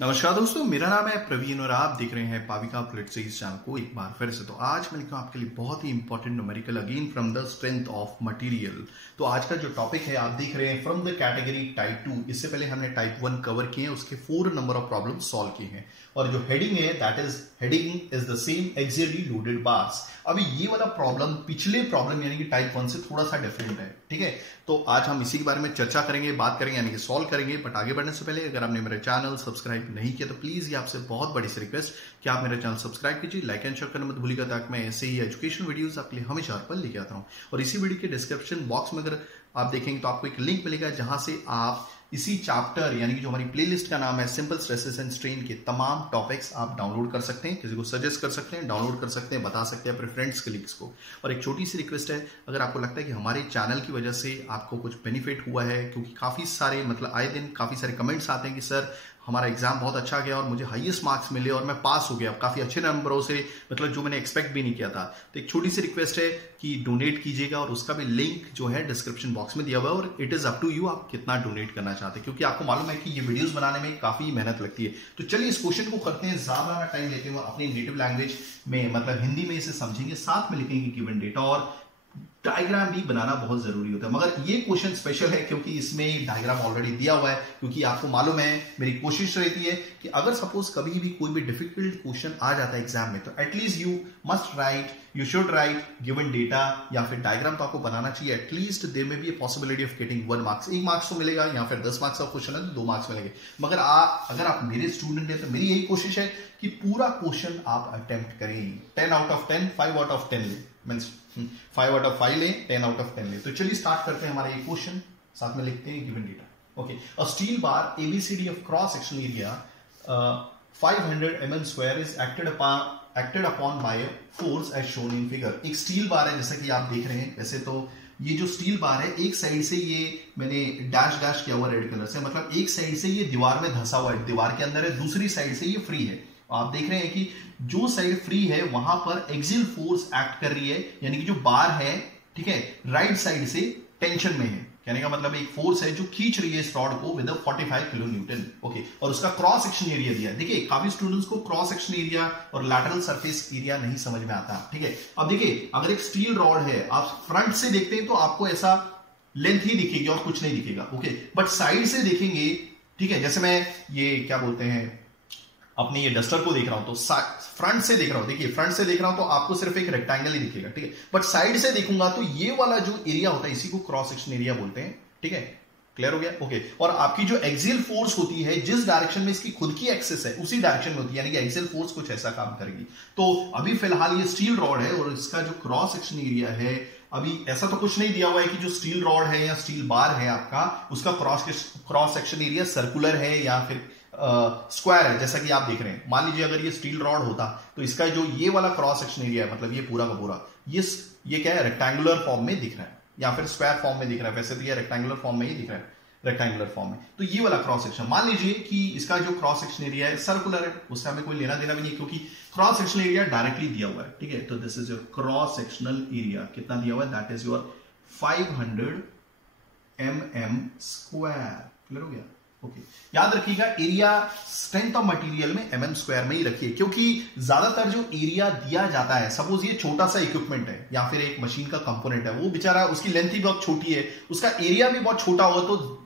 नमस्कार दोस्तों, मेरा नाम है प्रवीण और आप देख रहे हैं पाविका प्लेटसीज चैनल को एक बार फिर से। तो आज मैं लिखूँ आपके लिए बहुत ही important numerical again from the strength of material. तो आज का जो टॉपिक है आप देख रहे हैं फ्रॉम द कैटेगरी टाइप 2। इससे पहले हमने टाइप 1 कवर किए हैं, उसके 4 नंबर ऑफ प्रॉब्लम सॉल्व किए हैं और जो हेडिंग है that is heading is the same axially loaded bars. अभी ये वाला प्रॉब्लम पिछले प्रॉब्लम यानी कि टाइप 1 से थोड़ा सा डिफरेंट है, ठीक है। तो आज हम इसी के बारे में चर्चा करेंगे, बात करेंगे यानी कि सॉल्व करेंगे। बट आगे बढ़ने से पहले अगर आपने मेरा चैनल सब्सक्राइब नहीं किया तो प्लीज ये आपसे बहुत बड़ी सी रिक्वेस्ट कि आप मेरा चैनल सब्सक्राइब कीजिए, लाइक एंड शेयर करना मत भूलिएगा ताकि मैं ऐसे ही एजुकेशन वीडियोस आपके लिए हमेशा पर लेके आता हूं। और इसी वीडियो के डिस्क्रिप्शन बॉक्स में अगर आप देखेंगे तो आपको एक लिंक मिलेगा जहां से आप इसी चैप्टर यानी कि जो हमारी प्लेलिस्ट का नाम है सिंपल स्ट्रेसेस एंड स्ट्रेन के तमाम टॉपिक्स आप डाउनलोड कर सकते हैं, किसी को सजेस्ट कर सकते हैं, डाउनलोड कर सकते हैं, बता सकते हैं अपने फ्रेंड्स कलीग्स को। और एक छोटी सी रिक्वेस्ट है, अगर आपको लगता है कि हमारे चैनल की वजह से आपको कुछ बेनिफिट हुआ है, क्योंकि काफी सारे आए दिन काफी सारे कमेंट्स आते हैं कि सर हमारा एग्जाम बहुत अच्छा गया और मुझे हाईएस्ट मार्क्स मिले और मैं पास हो गया काफी अच्छे नंबरों से, जो मैंने एक्सपेक्ट भी नहीं किया था। तो एक छोटी सी रिक्वेस्ट है कि डोनेट कीजिएगा और उसका भी लिंक जो है डिस्क्रिप्शन बॉक्स में दिया हुआ है और it is up to you आप कितना डोनेट करना चाहते हैं, क्योंकि आपको मालूम है कि ये वीडियोस बनाने में काफी मेहनत लगती है। तो चलिए इस क्वेश्चन को करते हैं, ज्यादा टाइम लेते हुए अपनी नेटिव लैंग्वेज में हिंदी में इसे समझेंगे, साथ में लिखेंगे गिवन डेटा और डायग्राम भी बनाना बहुत जरूरी होता है। मगर ये क्वेश्चन स्पेशल है क्योंकि इसमें डायग्राम ऑलरेडी दिया हुआ है, क्योंकि आपको मालूम है मेरी कोशिश रहती है कि अगर सपोज कभी भी कोई भी डिफिकल्ट क्वेश्चन आ जाता है एग्जाम में तो at least you must write, you should write given data या फिर डायग्राम तो आपको बनाना चाहिए। एटलीस्ट देयर में be a possibility of getting 1 marks, 1 marks तो मिलेगा, या फिर 10 मार्क्स का क्वेश्चन है तो 2 मार्क्स मिलेंगे। मगर अगर आप मेरे स्टूडेंट हैं तो मेरी यही कोशिश है कि पूरा क्वेश्चन आप अटेम्प्ट करें। 10 आउट ऑफ 10, 5 आउट ऑफ 10 ले, मीन्स 5 आउट ऑफ 5 ले, 10 आउट ऑफ 10 ले। तो चलिए स्टार्ट करते हैं हमारे ये क्वेश्चन, साथ में लिखते हैं given data. Okay, a steel bar ABCD of cross sectional area 500 mm square is acted upon by a force as shown in figure. एक स्टील बार है जैसा कि आप देख रहे हैं। वैसे तो ये जो स्टील बार है एक साइड से ये मैंने डैश डैश किया हुआ रेड कलर से, मतलब एक साइड से ये दीवार में धंसा हुआ है, दीवार के अंदर है, दूसरी साइड से ये फ्री है। आप देख रहे हैं कि जो साइड फ्री है वहां पर एक्सियल फोर्स एक्ट कर रही है, यानी कि जो बार है, ठीक है, राइट साइड से टेंशन में है। कहने का मतलब एक फोर्स है जो खींच रही है इस रॉड को विद 45 किलो न्यूटन। ओके, और उसका क्रॉस सेक्शन एरिया दिया है। देखिए काफी स्टूडेंट्स को क्रॉस सेक्शन एरिया और लैटरल सरफेस एरिया नहीं समझ में आता, ठीक है। अब देखिए अगर एक स्टील रॉड है, आप फ्रंट से देखते हैं तो आपको ऐसा लेंथ ही दिखेगी और कुछ नहीं दिखेगा, ओके। बट साइड से देखेंगे, ठीक है, जैसे मैं ये क्या बोलते हैं अपने ये डस्टर को देख रहा हूं तो फ्रंट से देख रहा हूं, देखिए फ्रंट से देख रहा हूं तो आपको सिर्फ एक रेक्टेंगल ही दिखेगा, ठीक है। बट साइड से देखूंगा तो ये वाला जो एरिया होता है इसी को क्रॉस सेक्शन एरिया बोलते हैं, ठीक है। क्लियर हो गया? ओके। और आपकी जो एक्सियल फोर्स होती है जिस डायरेक्शन में इसकी खुद की एक्सिस है उसी डायरेक्शन में होती है, यानी कि एक्सियल फोर्स कुछ ऐसा काम करेगी। तो अभी फिलहाल ये स्टील रॉड है और इसका जो क्रॉस सेक्शन एरिया है, अभी ऐसा तो कुछ नहीं दिया हुआ है कि जो स्टील रॉड है या स्टील बार है आपका उसका क्रॉस सेक्शन एरिया सर्कुलर है या फिर स्क्वायर है, जैसा कि आप देख रहे हैं। मान लीजिए अगर ये स्टील रॉड होता तो इसका जो ये वाला क्रॉस सेक्शन एरिया है, मतलब ये पूरा का पूरा ये क्या है, रेक्टेंगुलर फॉर्म में दिख रहा है या फिर स्क्वायर फॉर्म में दिख रहा है। वैसे तो ये रेक्टेंगुलर फॉर्म में ही दिख रहा है, रेक्टेंगुलर फॉर्म में। तो ये वाला क्रॉस सेक्शन, मान लीजिए कि इसका जो क्रॉस सेक्शन एरिया है सर्कुलर है, उससे हमें कोई लेना देना भी नहीं है क्योंकि क्रॉस सेक्शनल एरिया डायरेक्टली दिया हुआ है, ठीक है। तो this is your cross sectional area, कितना दिया हुआ है, that is your 500 mm square. Clear हो गया? ओके, याद रखिएगा एरिया स्ट्रेंथ ऑफ मटेरियल में mm स्क्वायर में ही रखिए, क्योंकि ज्यादातर जो एरिया दिया जाता है, सपोज ये छोटा सा इक्विपमेंट है या फिर एक मशीन का कंपोनेंट है, वो बेचारा उसकी लेंथ ही बहुत छोटी है, उसका एरिया भी बहुत छोटा होगा, तो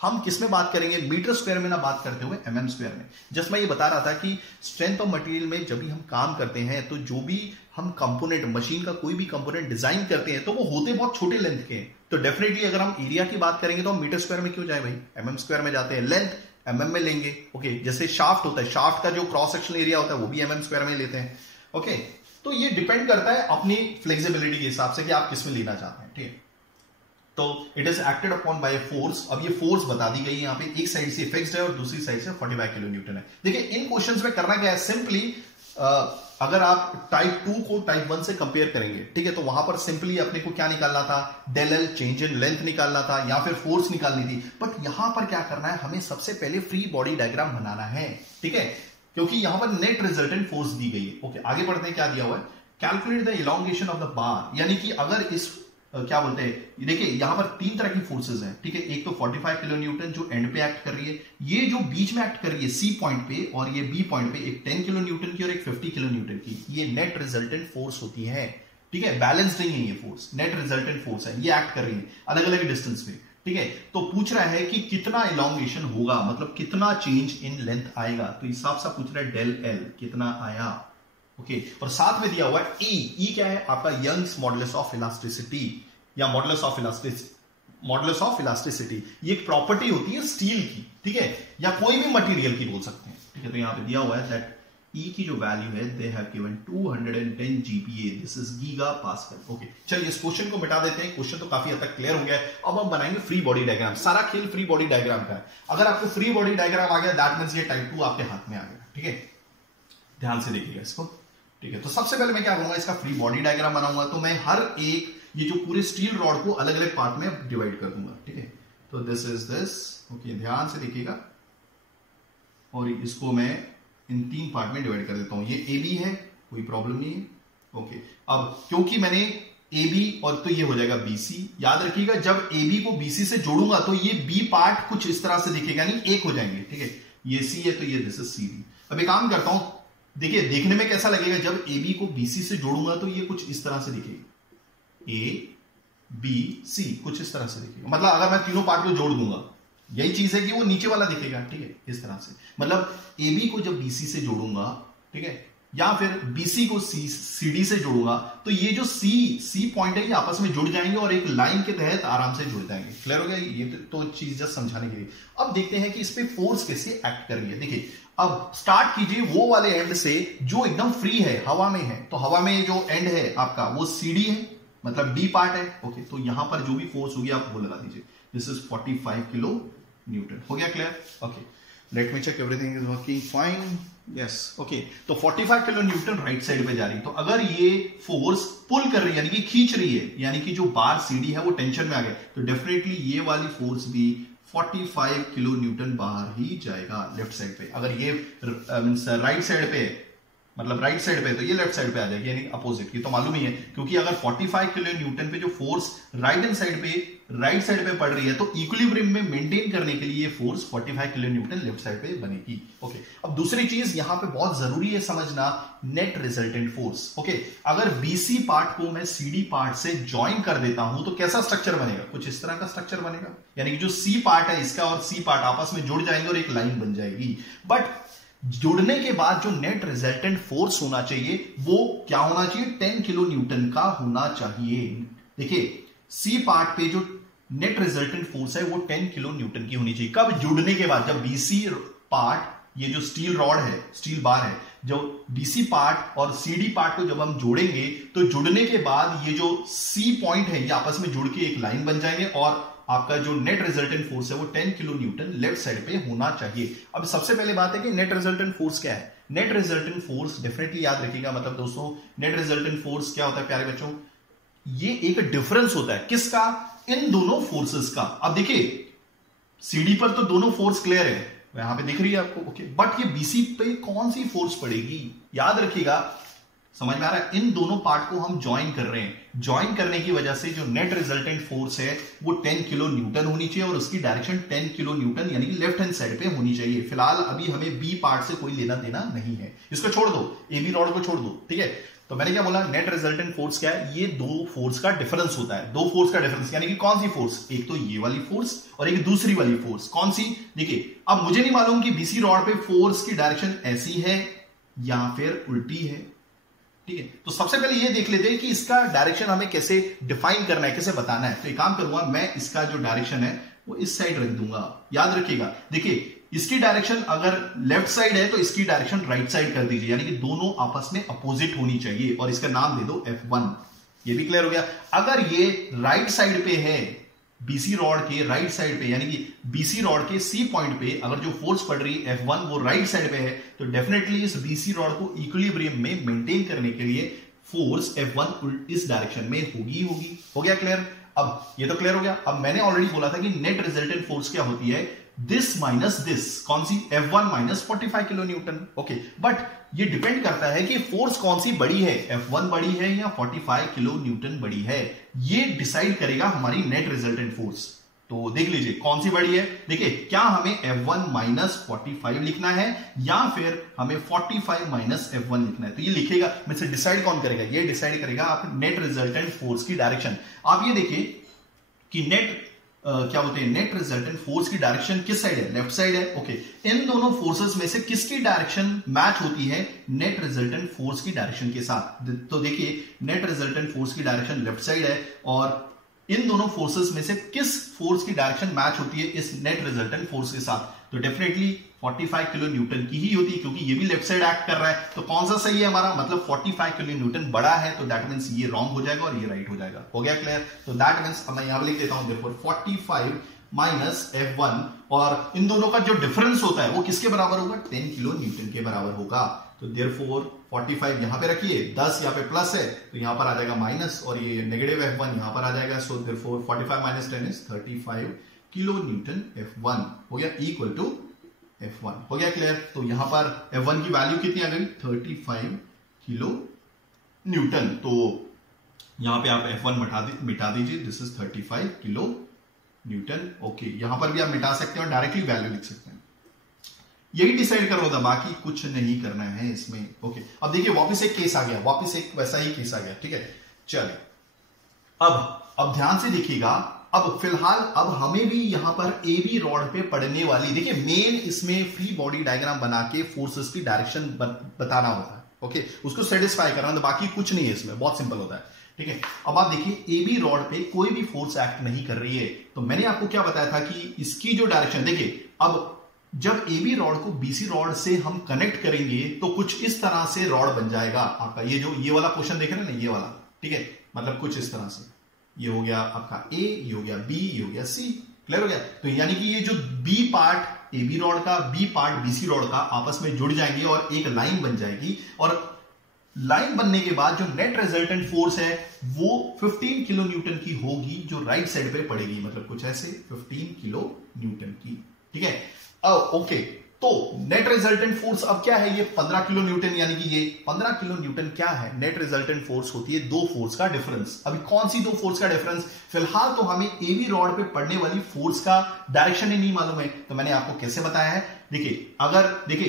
हम किस में बात करेंगे, मीटर स्क्वायर में ना बात करते हुए mm स्क्वायर में। जस्ट मैं ये बता रहा था कि स्ट्रेंथ ऑफ मटेरियल में जब भी हम काम करते हैं तो जो भी हम कंपोनेंट, मशीन का कोई भी कंपोनेंट डिजाइन करते हैं तो वो होते बहुत छोटे लेंथ के हैं। तो डेफिनेटली अगर हम एरिया की बात करेंगे तो हम मीटर स्क्वायर में क्यों जाए भाई, mm स्क्वायर में जाते हैं, लेंथ mm में लेंगे। ओके, जैसे शाफ्ट होता है, शाफ्ट का जो क्रॉस सेक्शनल एरिया होता है वो भी mm स्क्वायर में लेते हैं। ओके, तो ये डिपेंड करता है अपनी फ्लेक्सिबिलिटी के हिसाब से कि आप किस में लेना चाहते हैं, ठीक है। तो it is acted upon by force. अब ये फोर्स बता दी गई है यहाँ पे, एक साइड से फिक्स्ड है और दूसरी साइड से 45 किलो न्यूटन है। देखिए इन क्वेश्चंस में करना क्या है, सिंपली अगर आप टाइप 2 को टाइप 1 से कंपेयर करेंगे, ठीक है, तो वहां पर सिंपली अपने को क्या निकालना था, del L, change in length निकालना था या फिर फोर्स निकालनी थी। बट यहां पर क्या करना है, हमें सबसे पहले फ्री बॉडी डायग्राम बनाना है, ठीक है, क्योंकि यहां पर नेट रिजल्टेंट फोर्स दी गई है। ओके, आगे बढ़ते हैं, क्या दिया हुआ है, calculate the elongation of the bar, यानी कि अगर इस क्या बोलते हैं, देखिए यहां पर 3 तरह की फोर्सेस हैं, ठीक है। एक तो 45 किलो न्यूटन जो एंड पे एक्ट कर रही है, ये जो बीच में एक्ट कर रही है सी पॉइंट पे और ये बी पॉइंट पे, एक 10 किलो न्यूटन की और एक 50 किलो न्यूटन की, ये नेट रिजल्टेंट फोर्स होती है, ठीक है। बैलेंस नहीं है ये फोर्स, नेट रिजल्टेंट फोर्स है, ये एक्ट कर रही है अलग अलग डिस्टेंस पे, ठीक है। तो पूछ रहा है कि कितना इलॉन्गेशन होगा, मतलब कितना चेंज इन लेंथ आएगा, तो इस हिसाब से पूछ रहा है डेल एल कितना आया, ओके। और साथ में दिया हुआ है ई क्या है आपका, यंग्स मॉडुलस ऑफ इलास्टिसिटी या मॉडुलस ऑफ इलास्टिसिटी, ये एक प्रॉपर्टी होती है स्टील की, ठीक है, या कोई भी मटेरियल की बोल सकते हैं, ठीक है। तो यहां पे दिया हुआ है दैट ई की जो वैल्यू है they have given 210 GPa, this is giga pascal, okay. चलिए इस क्वेश्चन को मिटा देते हैं, क्वेश्चन तो काफी हद तक क्लियर हो गया है। अब हम बनाएंगे फ्री बॉडी डायग्राम, सारा खेल फ्री बॉडी डायग्राम का है। अगर आपको फ्री बॉडी डायग्राम आ गया दैट मींस ये टाइप 2 आपके हाथ में आ गया, ठीक है। ध्यान से देखिएगा इसको, ठीक है। तो सबसे पहले मैं क्या करूंगा, इसका फ्री बॉडी डायग्राम बनाऊंगा, तो मैं हर एक ये जो पूरे स्टील रॉड को अलग अलग पार्ट में डिवाइड कर दूंगा, ठीक है। तो दिस इज दिस, ओके, ध्यान से देखिएगा, और इसको मैं इन 3 पार्ट में डिवाइड कर देता हूं। ये ए बी है, कोई प्रॉब्लम नहीं है, ओके। अब क्योंकि मैंने ए बी और तो ये हो जाएगा बीसी, याद रखिएगा जब ए बी को बीसी से जोड़ूंगा तो ये बी पार्ट कुछ इस तरह से दिखेगा, नहीं एक हो जाएंगे, ठीक है। ये सी है तो ये दिस इज सी बी। अब एक काम करता हूं, देखिए देखने में कैसा लगेगा, जब ए बी को बीसी से जोड़ूंगा तो ये कुछ इस तरह से दिखेगा, ए बी सी कुछ इस तरह से दिखेगा। मतलब अगर मैं तीनों पार्ट को जोड़ दूंगा, यही चीज है कि वो नीचे वाला दिखेगा, ठीक है, इस तरह से। मतलब ए बी को जब बीसी से जोड़ूंगा, ठीक है, या फिर बीसी को सीडी से जोड़ूंगा, तो ये जो सी पॉइंट है ये आपस में जुड़ जाएंगे और एक लाइन के तहत आराम से जुड़ जाएंगे। क्लियर हो गया, ये तो चीज जस्ट समझाने के लिए। अब देखते हैं कि इस पे फोर्स कैसे एक्ट कर रही है। देखिए अब स्टार्ट कीजिए वो वाले एंड से जो एकदम फ्री है, हवा में है, तो हवा में जो एंड है आपका वो सीडी है, मतलब डी पार्ट है, ओके। तो यहां पर जो भी फोर्स होगी आप वो लगा दीजिए, दिस इज 45 किलो न्यूटन। हो गया clear, okay. Let me check everything is working fine, yes, okay. तो 45 किलो न्यूटन राइट साइड पे जा रही है, तो अगर ये फोर्स पुल कर रही है यानी कि खींच रही है, यानी कि जो बार सीडी है वो टेंशन में आ गया, तो डेफिनेटली ये वाली फोर्स भी 45 किलो न्यूटन बाहर ही जाएगा लेफ्ट साइड पे। अगर ये राइट साइड पे, मतलब राइट साइड पे, तो ये लेफ्ट साइड पे आ जाएगी, यानी अपोजिट की, तो मालूम ही है, क्योंकि अगर 45 किलो न्यूटन पे जो फोर्स राइट हैंड साइड पे, राइट साइड पे पड़ रही है, तो इक्विलिब्रियम में मेंटेन करने के लिए ये force 45 kilo Newton left side पे बनेगी, ओके। अब दूसरी चीज यहां पे बहुत जरूरी है समझना, नेट रिजल्टेंट फोर्स, ओके। अगर बीसी पार्ट को मैं सीडी पार्ट से ज्वाइन कर देता हूं तो कैसा स्ट्रक्चर बनेगा, कुछ इस तरह का स्ट्रक्चर बनेगा, यानी कि जो सी पार्ट है इसका और सी पार्ट आपस में जुड़ जाएंगे और एक लाइन बन जाएगी। बट जुड़ने के बाद जो नेट रिजल्टेंट फोर्स होना चाहिए वो क्या होना चाहिए, 10 किलो न्यूटन का होना चाहिए। देखिए सी पार्ट पे जो नेट रिजल्टेंट फोर्स है वो 10 किलो न्यूटन की होनी चाहिए। कब, जुड़ने के बाद, जब बीसी पार्ट, ये जो स्टील रॉड है, स्टील बार है, जो बीसी पार्ट और सीडी पार्ट को जब हम जोड़ेंगे तो जुड़ने के बाद ये जो सी पॉइंट है ये आपस में जुड़ के एक लाइन बन जाएंगे और आपका जो नेट रिजल्टेंट फोर्स है वो 10 किलो न्यूटन लेफ्ट साइड पे होना चाहिए। अब सबसे पहले बात है कि नेट रिजल्टेंट फोर्स क्या है। नेट रिजल्टेंट फोर्स डेफिनेटली याद रखिएगा, मतलब दोस्तों नेट रिजल्टेंट फोर्स क्या होता है प्यारे बच्चों, ये एक डिफरेंस होता है किसका, इन दोनों फोर्सेस का। अब देखिए सीडी पर तो दोनों फोर्स क्लियर है, यहां पे दिख रही है आपको, ओके। बट ये बीसी पे कौन सी फोर्स पड़ेगी, याद रखिएगा, समझ में आ रहा है, इन दोनों पार्ट को हम ज्वाइन कर रहे हैं, ज्वाइन करने की वजह से जो नेट रिजल्टेंट फोर्स है वो 10 किलो न्यूटन होनी चाहिए और उसकी डायरेक्शन 10 किलो न्यूटन यानी कि लेफ्ट हैंड साइड पे होनी चाहिए। फिलहाल अभी हमें बी पार्ट से कोई लेना देना नहीं है, इसको छोड़ दो, ए बी रॉड को छोड़ दो, ठीक है। तो मैंने क्या बोला, नेट रिजल्टेंट फोर्स क्या है, ये दो फोर्स का डिफरेंस होता है, दो फोर्स का डिफरेंस, यानी कि कौन सी फोर्स, एक तो ये वाली फोर्स और एक दूसरी वाली फोर्स, कौन सी, देखिए अब मुझे नहीं मालूम कि बीसी रॉड पे फोर्स की डायरेक्शन ऐसी है या फिर उल्टी है, ठीक है। तो सबसे पहले ये देख लेते हैं कि इसका डायरेक्शन हमें कैसे डिफाइन करना है, कैसे बताना है। तो एक काम करूंगा, मैं इसका जो डायरेक्शन है वो इस साइड रख दूंगा, याद रखिएगा। देखिए इसकी डायरेक्शन अगर लेफ्ट साइड है तो इसकी डायरेक्शन राइट साइड कर दीजिए, यानी कि दोनों आपस में अपोजिट होनी चाहिए और इसका नाम दे दो F1। ये भी क्लियर हो गया। अगर ये राइट साइड पे है, बीसी रॉड के राइट साइड पे, यानी कि बीसी रॉड के सी पॉइंट पे अगर जो फोर्स पड़ रही है F1 वो राइट साइड पे है, तो डेफिनेटली इस बीसी रॉड को इक्विलिब्रियम में मेंटेन करने के लिए फोर्स F1 इस डायरेक्शन में होगी। हो गया क्लियर। अब ये तो क्लियर हो गया। अब मैंने ऑलरेडी बोला था कि नेट रिजल्टेंट फोर्स क्या होती है, दिस माइनस दिस, कौन सी, F1 minus 45 kilo Newton. Okay, but ये डिपेंड करता है कि फोर्स कौन सी बड़ी है, F1 बड़ी है या 45 किलो न्यूटन बड़ी है। ये डिसाइड करेगा हमारी नेट रिजल्टेंट फोर्स। तो देख लीजिए कौन सी बड़ी है। देखिए, क्या हमें F1 माइनस 45 लिखना है या फिर हमें 45 माइनस F1 लिखना है। तो ये लिखेगा, में से डिसाइड कौन करेगा, ये डिसाइड करेगा आप नेट रिजल्टेंट फोर्स की डायरेक्शन। आप ये देखिए कि क्या बोलते हैं, नेट रिजल्टेंट फोर्स की डायरेक्शन किस साइड है, लेफ्ट साइड है। ओके, इन दोनों फोर्सेस में से किसकी डायरेक्शन मैच होती है नेट रिजल्टेंट फोर्स की डायरेक्शन के साथ। तो देखिए, नेट रिजल्टेंट फोर्स की डायरेक्शन लेफ्ट साइड है और इन दोनों फोर्सेस में से किस फोर्स की डायरेक्शन मैच होती है इस नेट रिजल्टेंट फोर्स के साथ। तो डेफिनेटली 45 किलो न्यूटन की ही होती है, क्योंकि ये भी लेफ्ट साइड एक्ट कर रहा है। तो कौन सा सही है हमारा, मतलब 45 किलो न्यूटन बड़ा है, तो दैट मींस ये रॉन्ग हो जाएगा और ये राइट हो जाएगा। हो गया क्लियर। तो दैट मींस मैं यहां लिख देता हूं, देखो 45 माइनस F1, और इन दोनों का जो डिफरेंस होता है वो किसके बराबर होगा, 10 किलो न्यूटन के बराबर होगा। तो देयरफॉर 45 यहां पे रखिए, 10 यहां पे प्लस है तो यहां पर आ जाएगा माइनस, और ये नेगेटिव F1 यहां पर आ जाएगा। So therefore 45 minus 10 is 35 kilo Newton F1 हो गया, इक्वल टू F1। हो गया क्लियर। तो यहां पर F1 की वैल्यू कितनी आ गई, 35 किलो न्यूटन। तो यहां पे आप F1 मिटा दीजिए, this is 35 kilo Newton. Okay, यहां पर भी आप मिटा सकते हैं और डायरेक्टली वैल्यू लिख सकते हैं। यही डिसाइड करना होता, बाकी कुछ नहीं करना है इसमें। ओके, अब देखिए वापस एक केस आ गया, वापस एक वैसा ही केस आ गया। ठीक है, चलिए अब ध्यान से देखिएगा। अब फिलहाल अब हमें भी यहां पर ए बी रॉड पे पड़ने वाली, देखिए मेन इसमें फ्री बॉडी डायग्राम बना के फोर्सेस की डायरेक्शन बताना होता है। ओके, उसको सेटिस्फाई करना, तो बाकी कुछ नहीं है इसमें, बहुत सिंपल होता है। ठीक है, अब आप देखिए ए बी रॉड पे कोई भी फोर्स एक्ट नहीं कर रही है। तो मैंने आपको क्या बताया था कि इसकी जो डायरेक्शन, देखिए अब जब ए बी रॉड को बीसी रॉड से हम कनेक्ट करेंगे तो कुछ इस तरह से रॉड बन जाएगा आपका। ये वाला क्वेश्चन देख रहे हैं ना, ये वाला, ठीक है, मतलब कुछ इस तरह से। ये हो गया आपका ए, ये हो गया बी, ये हो गया सी। क्लियर हो गया। तो यानी कि ये जो B part A B rod का, बी पार्ट बीसी रॉड का आपस में जुड़ जाएंगे और एक लाइन बन जाएगी। और लाइन बनने के बाद जो नेट रिजल्टेंट फोर्स है वो 15 किलो न्यूटन की होगी, जो राइट साइड पे पड़ेगी, मतलब कुछ ऐसे 15 किलो न्यूटन की। ठीक है, ओके, तो नेट रिजल्टेंट फोर्स अब क्या है, ये 15 किलो न्यूटन, यानी कि ये 15 किलो न्यूटन क्या है, नेट रिजल्टेंट फोर्स होती है दो फोर्स का डिफरेंस। अभी कौन सी दो फोर्स का डिफरेंस, फिलहाल तो हमें ए बी रॉड पे पड़ने वाली फोर्स का डायरेक्शन ही नहीं मालूम है। तो मैंने आपको कैसे बताया है, देखिए अगर देखिए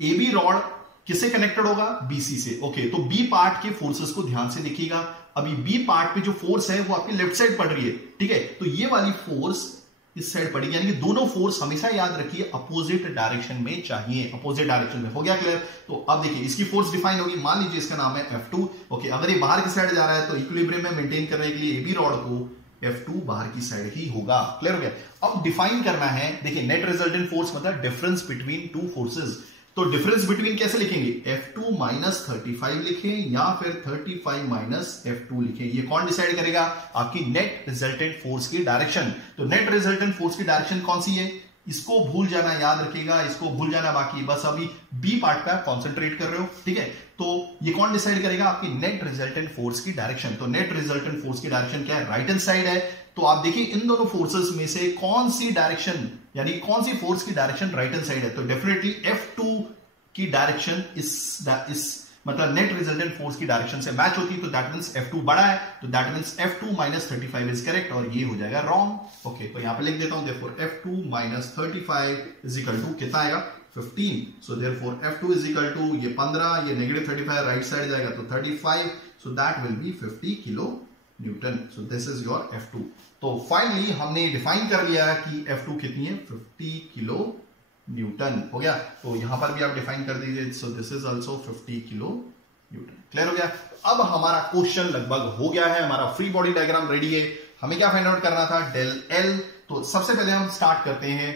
ए बी रॉड किससे कनेक्टेड होगा, बीसी से। ओके, तो बी पार्ट के फोर्सेस को ध्यान से देखिएगा। अभी बी पार्ट पे जो फोर्स है वो आपकी लेफ्ट साइड पड़ रही है। ठीक है, तो ये वाली फोर्स इस साइड पड़ेगी, यानी कि दोनों फोर्स हमेशा याद रखिए अपोजिट डायरेक्शन में चाहिए, अपोजिट डायरेक्शन में। हो गया क्लियर। तो अब देखिए इसकी फोर्स डिफाइन होगी, मान लीजिए इसका नाम है F2। ओके, अगर ये बाहर की साइड जा रहा है तो इक्विलिब्रियम में मेंटेन करने के लिए एबी रॉड को F2 बाहर की साइड ही होगा। क्लियर हो गया। अब डिफाइन करना है, देखिए नेट रिजल्टेंट फोर्स मतलब डिफरेंस बिटवीन टू फोर्सेस। तो डिफरेंस बिटवीन कैसे लिखेंगे, F2 माइनस 35 लिखें या फिर 35 माइनस F2 लिखें। ये कौन डिसाइड करेगा, आपकी नेट रिजल्टेंट फोर्स की डायरेक्शन। तो नेट रिजल्टेंट फोर्स की डायरेक्शन कौन सी है, इसको भूल जाना, याद रखिएगा, इसको भूल जाना, बाकी बस अभी बी पार्ट पे आप कॉन्सेंट्रेट कर रहे हो। ठीक है, तो ये कौन डिसाइड करेगा, आपकी नेट रिजल्टेंट फोर्स की डायरेक्शन। तो नेट रिजल्टेंट फोर्स की डायरेक्शन क्या है, राइट हैंड साइड है। तो आप देखिए इन दोनों फोर्सेस में से कौन सी डायरेक्शन, यानी कौन सी फोर्स की डायरेक्शन राइट हैंड साइड है। तो डेफिनेटली F2 की डायरेक्शन इस मतलब नेट रिजल्टेंट फोर्स की डायरेक्शन से मैच होती है। तो दैट मींस F2 बड़ा है, तो that means F2 minus 35 is correct, और ये हो जाएगा रॉन्ग। ओके, तो यहां पे लिख देता हूं, therefore F2 minus 35 is equal to कितना आएगा, 15। So therefore F2 is equal to ये 15, ये नेगेटिव 35 राइट साइड जाएगा तो 35, so that will be 50 kilo Newton. So this is your F2। तो फाइनली हमने डिफाइन कर लिया कि F2 कितनी है, 50 किलो न्यूटन। हो गया। तो यहां पर भी आप डिफाइन कर दीजिए, so this is also 50 kilo Newton. Clear हो गया। अब हमारा क्वेश्चन लगभग हो गया है, हमारा फ्री बॉडी डायग्राम रेडी है। हमें क्या फाइंड आउट करना था, डेल एल। तो सबसे पहले हम स्टार्ट करते हैं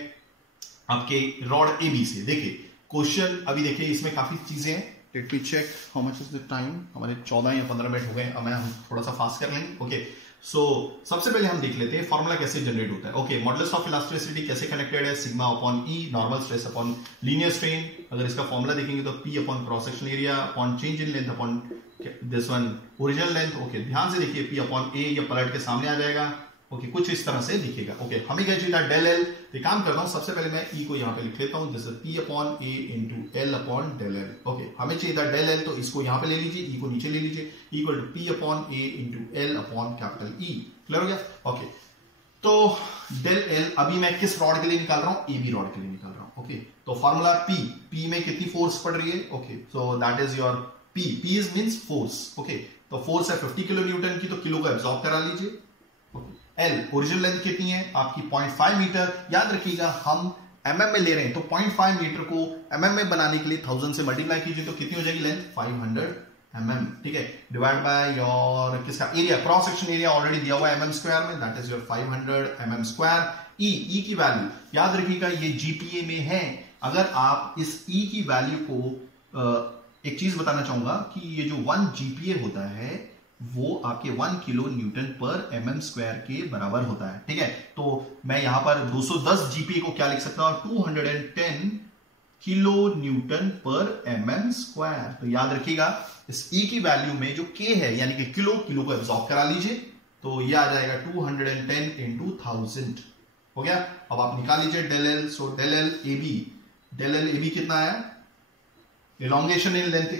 आपके रॉड ए बी से। देखिए क्वेश्चन अभी देखिए इसमें काफी चीजें हैं। Let me check how much is the time, हमारे 14 या 15 मिनट हो गए। अब हम थोड़ा सा फास्ट कर लेंगे। ओके, सो सबसे पहले हम देख लेते हैं फॉर्मूला कैसे जनरेट होता है। ओके, मॉडुलस ऑफ इलास्टिसिटी कैसे कनेक्टेड है, sigma upon E, normal stress upon linear strain. अगर इसका फॉर्मूला देखेंगे तो P upon cross section area upon change in length upon this one original length. Okay, ध्यान से देखिए P अपॉन ए, ये पलट के सामने आ जाएगा, ओके, कुछ इस तरह से दिखेगा। ओके, हमें क्या चाहिए था, डेल एल। तो काम करता हूं, सबसे पहले मैं ई को यहां पे लिख लेता हूं, जैसे P upon A into L upon del L. Okay, हमें चाहिए था डेल एल, तो इसको यहां पे ले लीजिए, ई को नीचे ले लीजिए, equal to P upon A into L upon capital E. Clear हो गया? ओके, तो डेल एल अभी मैं किस रॉड के लिए निकाल रहा हूं, ए बी रॉड के लिए निकाल रहा हूं। ओके, तो फॉर्मूला पी में कितनी फोर्स पड़ रही है? Okay, so that is your P is means force. Okay, तो फोर्स है 50 किलो न्यूटन की, तो किलो को एब्जॉर्ब करा लीजिए। एल ओरिजिनल लेंथ कितनी है आपकी 0.5 मीटर। याद रखिएगा हम एमएम में ले रहे हैं, तो 0.5 मीटर को एमएम में बनाने के लिए 1000 से मल्टीप्लाई कीजिए, तो कितनी हो जाएगी लेंथ? 500 mm। ठीक है, डिवाइड बाय योर किसका area, cross section area already दिया हुआ है mm स्क्वायर में, that is your 500 mm square. E की वैल्यू याद रखिएगा ये जीपीए में है। अगर आप इस ई की वैल्यू को एक चीज बताना चाहूंगा कि ये जो 1 जीपीए होता है वो आपके 1 किलो न्यूटन पर एमएम स्क्वायर के बराबर होता है। ठीक है, तो मैं यहां पर 210 जीपीए को क्या लिख सकता हूं, 210 किलो न्यूटन पर एमएम स्क्वायर। तो याद रखिएगा इस ई की वैल्यू में जो के है यानी कि किलो को एब्जॉर्ब करा लीजिए, तो ये आ जाएगा 210 इंटू 1000। हो गया? अब आप निकाल लीजिए del L. So del L A B कितना है, elongation in length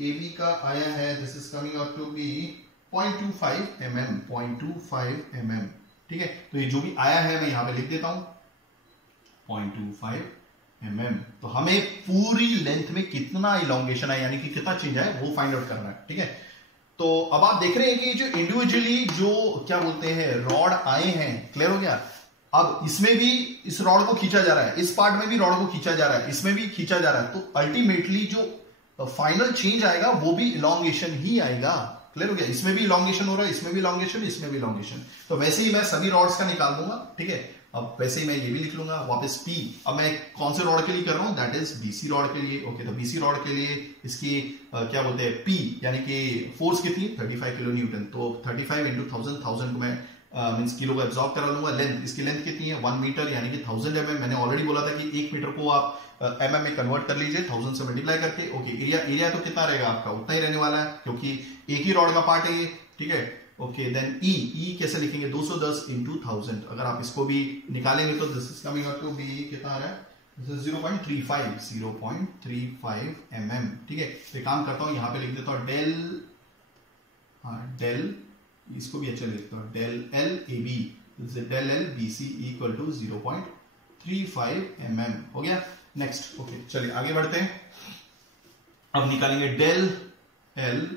A B का आया है, this is coming out to be 0.25 mm, 0.25 mm। ठीक है, तो ये जो भी आया है मैं यहां पे लिख देता हूं 0.25 mm। तो हमें पूरी लेंथ में कितना इलॉन्गेशन है यानी कि कितना चेंज है वो फाइंड आउट करना है। ठीक है, तो अब आप देख रहे हैं कि जो इंडिविजुअली जो क्या बोलते हैं रॉड आए हैं, क्लियर हो गया? अब इसमें भी इस रॉड को खींचा जा रहा है, इस पार्ट में भी रॉड को खींचा जा रहा है, इसमें भी खींचा जा रहा है, तो अल्टीमेटली जो फाइनल चेंज आएगा वो भी इलॉन्गेशन ही आएगा। क्लियर हो गया? इसमें भी इलॉन्गेशन हो रहा है, इसमें भी इलॉन्गेशन, इसमें भी इलॉन्गेशन। तो वैसे ही मैं सभी रॉड्स का निकाल दूंगा। ठीक है, अब वैसे ही मैं ये भी लिख लूंगा वापस पी। अब मैं कौन से रॉड के लिए कर रहा हूं, दैट इज बीसी रॉड के लिए। ओके, तो बीसी रॉड के लिए इसकी क्या बोलते हैं पी यानी कि फोर्स कितनी, 35 किलो न्यूटन। तो 35 इंटू 1000 को मैं मींस किलो को एब्जॉर्ब करा लूंगा। लेंथ, इसकी लेंथ कितनी है 1 मीटर यानी कि 1000 mm। मैंने ऑलरेडी बोला था कि 1 मीटर को आप mm में कन्वर्ट कर लीजिए 1000 से मल्टीप्लाई करके। ओके, एरिया तो कितना रहेगा आपका, उतना ही रहने वाला है क्योंकि एक ही रॉड का पार्ट है ये। ठीक है, ओके, देन ई कैसे लिखेंगे, 210 इंटू 1000। अगर आप इसको भी निकालेंगे तो this is coming out to be कितना आ रहा है, दिस इज 0.35 mm। ठीक है, तो काम करता हूं यहां पे लिख देता हूं डेल, इसको भी अच्छा लिखता हूं del L A B, del L B C equal to 0.35 mm। हो गया? नेक्स्ट, ओके, चलिए आगे बढ़ते हैं। अब निकालेंगे del L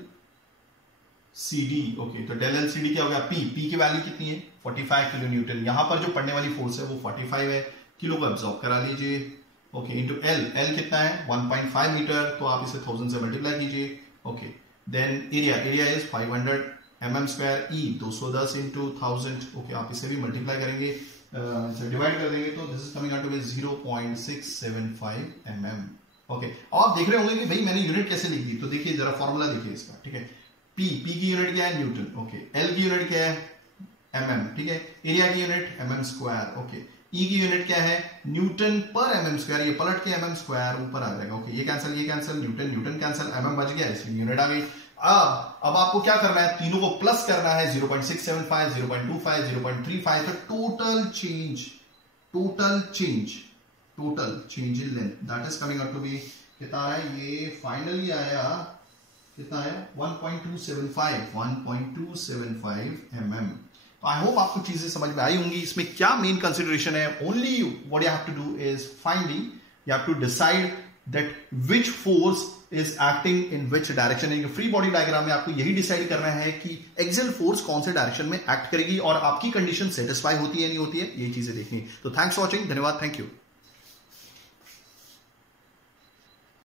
C D. Okay, तो डेल एल सी डी क्या हो गया, पी की वैल्यू कितनी है 45 किलो न्यूटन। यहां पर जो पड़ने वाली फोर्स है वो 45 है, किलो को एब्जॉर्ब करा लीजिए। ओके, इंटू एल कितना है 1.5 मीटर, तो आप इसे 1000 से मल्टीप्लाई कीजिए। Okay, then area is 500 mm square, E 210 into 1000। Okay, आप इसे भी मल्टीप्लाई करेंगे, डिवाइड कर देंगे, तो this is coming out to be 0.675 mm। Okay, अब आप देख रहे होंगे कि भाई मैंने यूनिट कैसे लिख दी, तो देखिए जरा फॉर्मूला देखिए इसका। ठीक है, पी की यूनिट क्या है न्यूटन। ओके, एल की यूनिट क्या है mm। ठीक है, एरिया की यूनिट mm स्क्वायर। ओके, ई की यूनिट क्या है न्यूटन पर mm स्क्वायर, ये पलट के mm स्क्वायर ऊपर आ जाएगा। ओके, ये कैंसिल, न्यूटन कैंसिल, mm बच गया, इसलिए यूनिट आ गई। अब आपको क्या करना है, तीनों को प्लस करना है, 0.675, 0.25, 0.35। तो total change in length that is coming out to be कितना है, ये फाइनली आया कितना है 1.275 mm। तो आई होप आपको चीजें समझ में आई होंगी। इसमें क्या मेन कंसिडरेशन है, only what you have to do is finally you have to decide that which force is acting in which direction. Free body diagram में आपको यही डिसाइड करना है कि एक्सियल फोर्स कौन से डायरेक्शन में एक्ट करेगी और आपकी कंडीशन सेटिस्फाई होती है नहीं होती है, ये चीजें देखनी। तो थैंक्स फॉर वॉचिंग, धन्यवाद, थैंक यू।